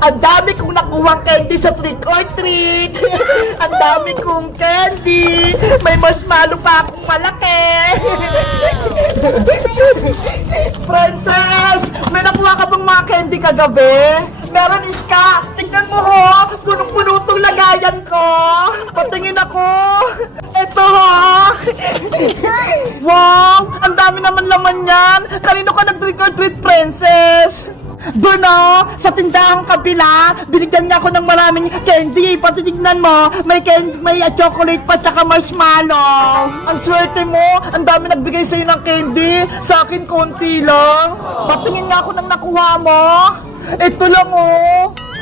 Ang dami kong nakuhang candy sa trick or treat. Ang dami kong candy. May marshmallow pa akong malaki. Princess, may nakuha ka bang mga candy kagabi? Meron, Iska. Tingnan mo ho, punong-puno tong lagayan ko. Patingin ako. Ito ho. Wow, ang dami naman laman yan. Kanino ka nag-trick or treat, Princess? Doon o, sa tindahang kabila, binigyan niya ako ng maraming candy. Pati tignan mo, may chocolate pa tsaka marshmallow. Ang swerte mo, ang dami nagbigay sa'yo ng candy. Sa akin, konti lang. Patingin nga ako ng nakuha mo. Ito lang o.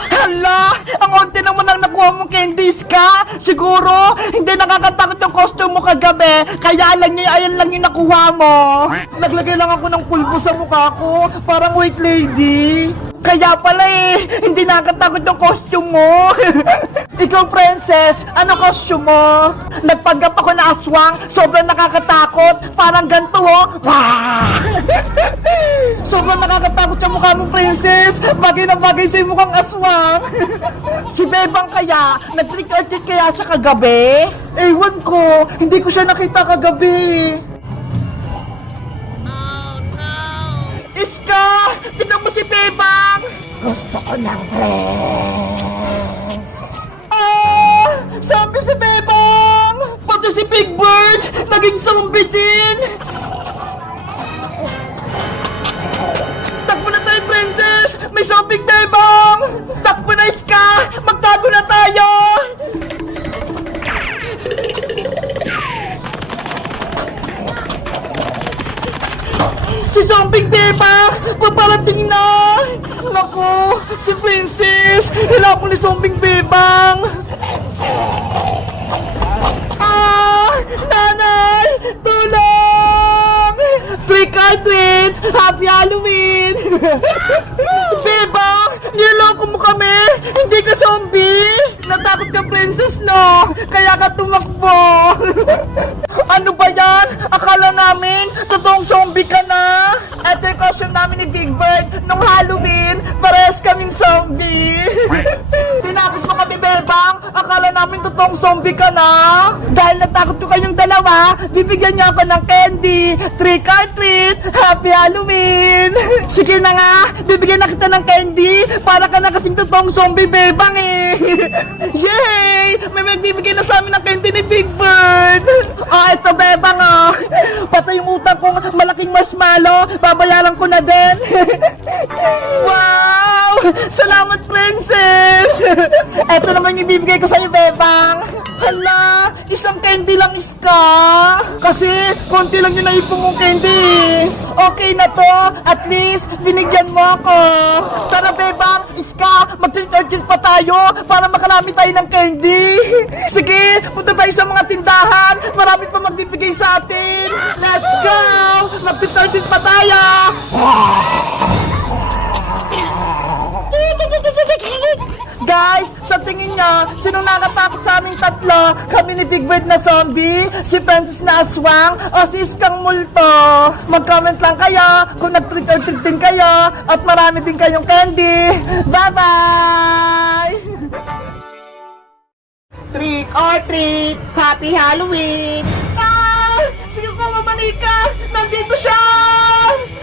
Hala, ang onti naman ang nakuha mong candies ka. Siguro, hindi nakakatakot yung costume mo kagabi. Kaya ayan lang yung nakuha mo. Naglagay lang ako ng pulbo sa mukha ko. Parang white lady. Kaya pala hindi nakakatakot yung costume mo. Ikaw, Princess, ano costume mo? Nagpanggap ako na aswang. Sobrang nakakatakot. Parang ganito Wah! Sobrang nakakatakot yung mukha mo, Princess. Bagay na bagay sa'yo mukhang aswang. Si Bebang kaya, nag-trick or treat kaya siya kagabi? Ewan ko, hindi ko siya nakita kagabi. Oh no! Iska! Tignan mo si Bebang! Gusto ko ng friends. Zombie si Bebang! Pati si Big Bird, naging zombie din! Takbo na tayo, Princess! May zombie Bebang! Takbo na, Iska! Magtago na tayo! Si zombie Bebang! Paparating na! Naku! Si Princess! Hilapon ni zombie Bebang! Nanay! Tulong! Trick or treat! Happy Halloween! Bebang! Niloko mo kami! Hindi ka zombie! Natakot ka, Princess, no? Kaya ka tumakbo! Ano ba yan? Akala namin, totoong zombie ka na! Ito yung costume namin ni Big Bird nung Halloween, parehas kaming zombie! Tinakot mo kami, Bebang! Akala namin totoong zombie ka na! Dahil natakot ko kayong dalawa, bibigyan niyo ako ng candy! Trick or treat! Happy Halloween! Sige na nga, bibigyan na kita ng candy para ka na kasing totoong zombie, Bebang Yay! May magbibigay na sa amin ng candy ni Big Bird! Ito, Bebang Pati yung utang kong malaking marshmallow, babayaran ko na din! Wow! Salamat, Princess! Ito naman yung bibigay ko sa'yo, Bebang! Hala! Isang candy lang, Iska! Kasi, konti lang yung naipon mong candy! Okay na to! At least, binigyan mo ako! Tara, Bebang! Iska! Mag-treat pa tayo para makarami tayo ng candy! Sige! Punta tayo sa mga tindahan! Marami pa magbibigay sa atin! Let's go! Mag-treat pa tayo! Guys, sa tingin nyo, sinong nakatakot sa aming tatlo? Kami ni Big Bird na zombie, si Princess na aswang, o si Iskang multo? Mag-comment lang kayo kung nag-trick or treat din kayo at marami din kayong candy. Bye-bye! Trick or treat! Happy Halloween! Sige ko, Mamanika! Nandito siya!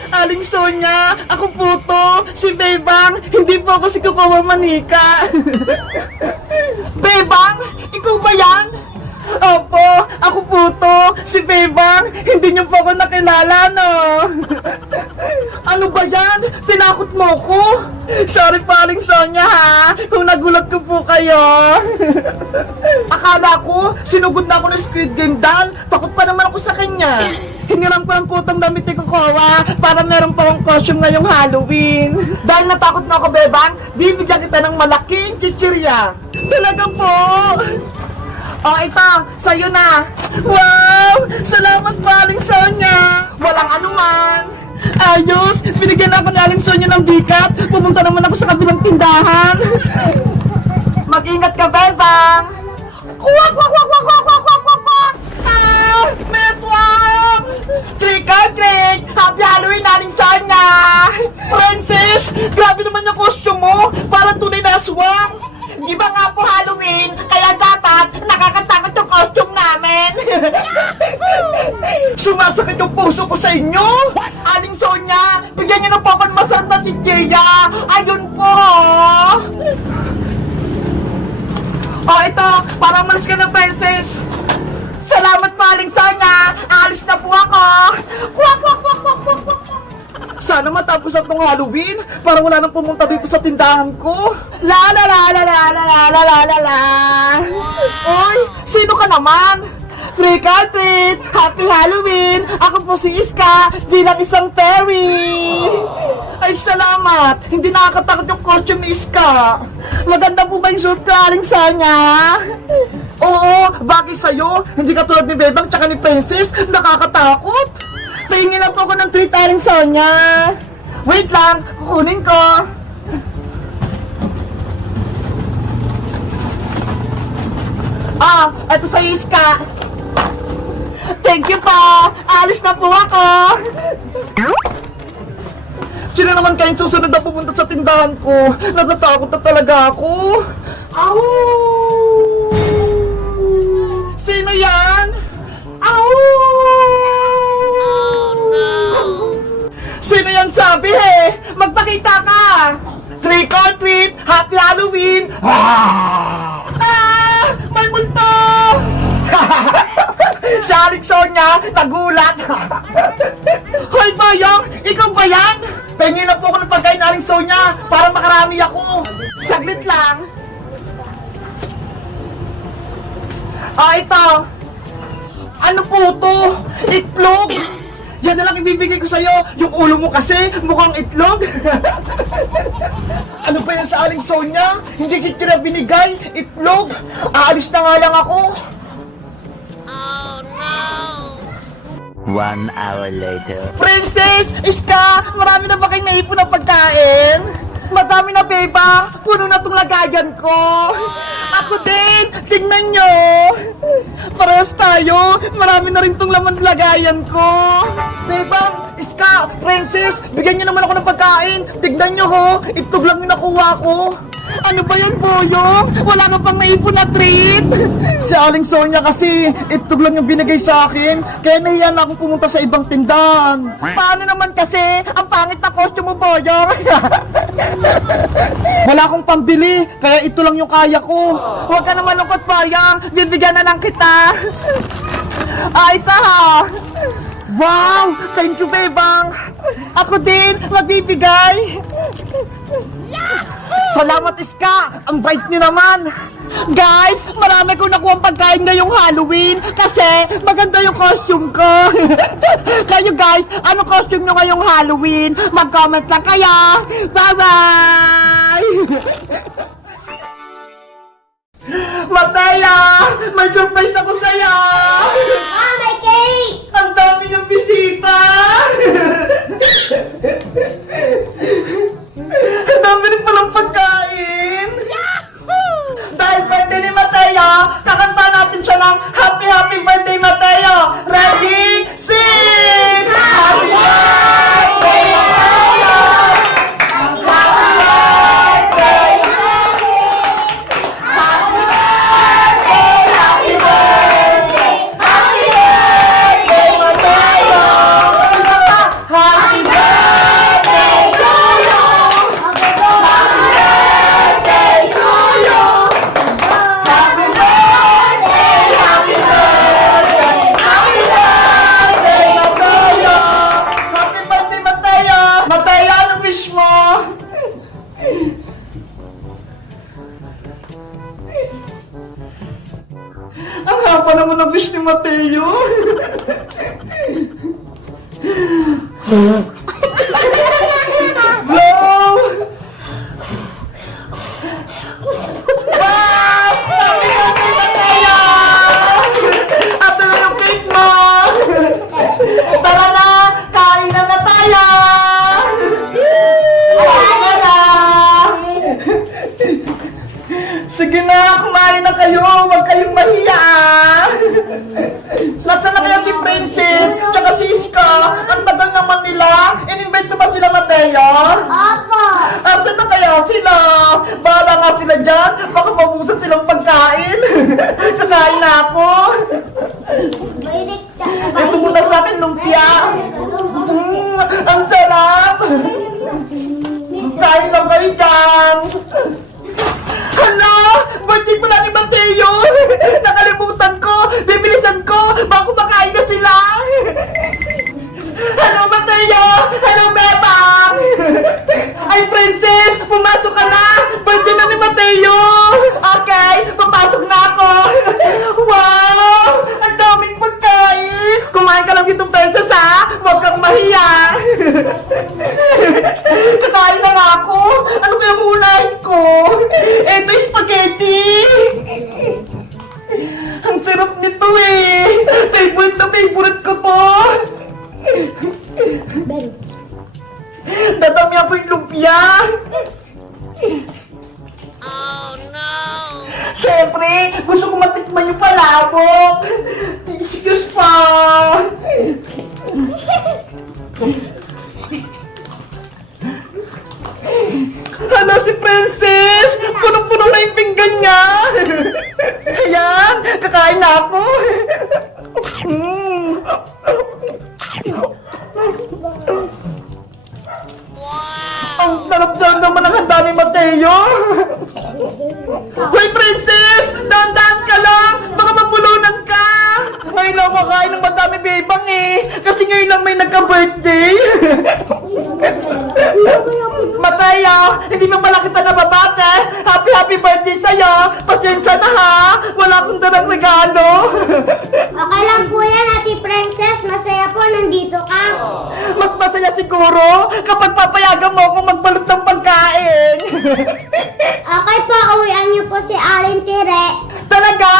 Aling Sonia, ako po to, si Bebang, hindi po ako si Kuko Manika. Bebang, ikaw ba yan? Opo, ako po to, si Bebang, hindi niyo po ako nakilala, no? Ano ba yan? Tinakot mo ko? Sorry pa, Aling Sonia, ha? Kung nagulat ko po kayo. Akala ko, sinugod na ako ng Squid Game Dan, takot pa naman ako sa kanya. Hiniram ko ng putang damit ni Kukowa para meron pa akong costume ngayong Halloween. Dahil natakot na ako, Bebang, bibigyan kita ng malaking chichirya. Talaga po? Ito, sa'yo na. Wow! Salamat pa, Aling Sonia. Walang anuman. Ayos, binigyan ako ni Aling Sonia ng bikat. Pumunta naman ako sa kabilang tindahan. Mag-ingat ka, Bebang. Kuwak, wak, wak, wak, wak, wak, wak, wak, wak. May aswang! Trick or treat! Happy Halloween, Aling Sonia! Princess, grabe naman yung costume mo! Parang tunay na Oh, ito, parang malis ka ng princess. Salamat po, Aling Sonia. Alis na po ako. Kwak, kwak, kwak, kwak, kwak, kwak. Sana matapos na itong Halloween para wala nang pumunta dito sa tindahan ko. La la la la la la la la la la la. Uy, sino ka naman? Trick or treat! Happy Halloween! Ako po si Iska bilang isang fairy! Ay, salamat! Hindi nakakatakot yung costume ni Iska! Maganda po ba yung suit ko, Aling Sonia? Oo, bagay sa'yo! Hindi katulad ni Bebang tsaka ni Princess, nakakatakot! Tingin lang po ako ng treat, Aling Sonia! Wait lang, kukunin ko! Ah, ito sa Iska! Thank you po! Alis na po ako! Sino naman kayong susunod na pumunta sa tindahan ko? Natatakot na talaga ako! Au! Sino yan? Au! Oh, no! Sino yan sabi Magpakita ka! Trick or treat! Happy Halloween! Ah! May multo! Si Aling Sonia, nagulat! Hoy, Boyong! Ikaw ba yan? Pengin na po ako ng pagkain Aling Sonia para makarami ako! Saglit lang! Ito! Ano po to? Itlog! Yan na lang ibibigay ko sa'yo! Yung ulo mo kasi mukhang itlog! Ano ba yan sa Aling Sonia? Hindi kita binigay! Itlog! Aalis na nga lang ako! 1 hour later. Princess! Iska! Marami na ba kayong naipon ng pagkain? Madami na, Beba! Puno na tong lagayan ko! Ako din! Tingnan nyo! Parehas tayo! Marami na rin tong laman lagayan ko! Beba! Iska! Princess! Bigyan nyo naman ako ng pagkain! Tignan nyo ho! Itlog lang yung nakuha ko! Ano ba yan, Boyong? Wala ka pang naipon na treat? Si Aling Sonia kasi, itlog lang yung binigay sa akin. Kaya nahiya na akong pumunta sa ibang tindahan. Paano naman kasi? Ang pangit na costume mo, Boyong. Wala akong pambili, kaya ito lang yung kaya ko. Huwag ka naman lungkot, Boyong. Bibigyan na lang kita. Ito ha. Wow! Thank you, Bebang. Ako din, magbibigay. Salamat, Iska! Ang bait niyo naman! Guys, marami kong nakuha pagkain ngayong Halloween kasi maganda yung costume ko! Kayo guys, ano costume nyo ngayong Halloween? Mag-comment lang kayo! Bye-bye! Mataya! May surprise ako sa'yo! Ah, may cake! Ang dami ng bisita! Ang dami rin palang pagkain! Dahil birthday ni Mateo, kakanta natin siya ng Happy Happy Birthday, Mateo! Ready? Sing! Happy birthday, Mateo! Happy birthday! Happy birthday! Happy birthday! Happy birthday, Mateo! Isa pa! Happy birthday to you! Happy birthday to you! Happy birthday! Happy birthday! Happy birthday, Mateo! Happy birthday, Mateo! Mateo, anong wish mo? Ang haba naman ang wish ni Mateo! Wow! Wow! Happy birthday, Mateo! At ano yung cake mo? Tara na! Kain na tayo! Kain na! Sige na, kumain na kayo! Huwag kayong mahiya! Nasaan na kaya si Princess? Tsaka si Iska? Ang tagal naman nila! In-invite mo ba sila, Mateo? Opo! Asan na kaya sila? Bahala nga sila dyan! Baka mabusan silang pagkain! Kakain na ako! Mainit ka. Ito muna sa akin, lumpia! Ang sarap! Kain lang kayo dyan! Hala! Birthday pala ni Mateo! syempre, gusto ko matikman yung palabok. Excuse pa. Ano si Princess? Punong-puno na yung pinggan niya. Ayan, kakain na ako. Mm. Ang sarap-sarap naman ang handa ni Mateo. Hoy, Princess! Dahan-dahan ka lang! Baka mabulunan ka! Ngayon lang ako kakain ng madami bebang eh. Kasi ngayon lang may nagka-birthday. Mateo, hindi mo pala kita nababate. Happy birthday sa'yo. Pasensya na ha. Wala akong dalang regalo. Okay lang po yan, Ate Princess. Masaya po, nandito ka. Mas masaya siguro kapag papayagan mo akong magbalot ng pagkain. Okay po, uwian niyo po si Aling Tire. Talaga?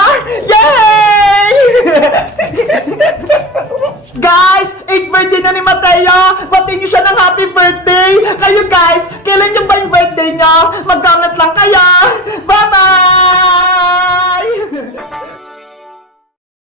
Yay! Guys, 8th birthday na ni Mateo. Batiin niyo siya ng happy birthday. Kayo guys, kailan yung ba yung birthday niya? Magkangat lang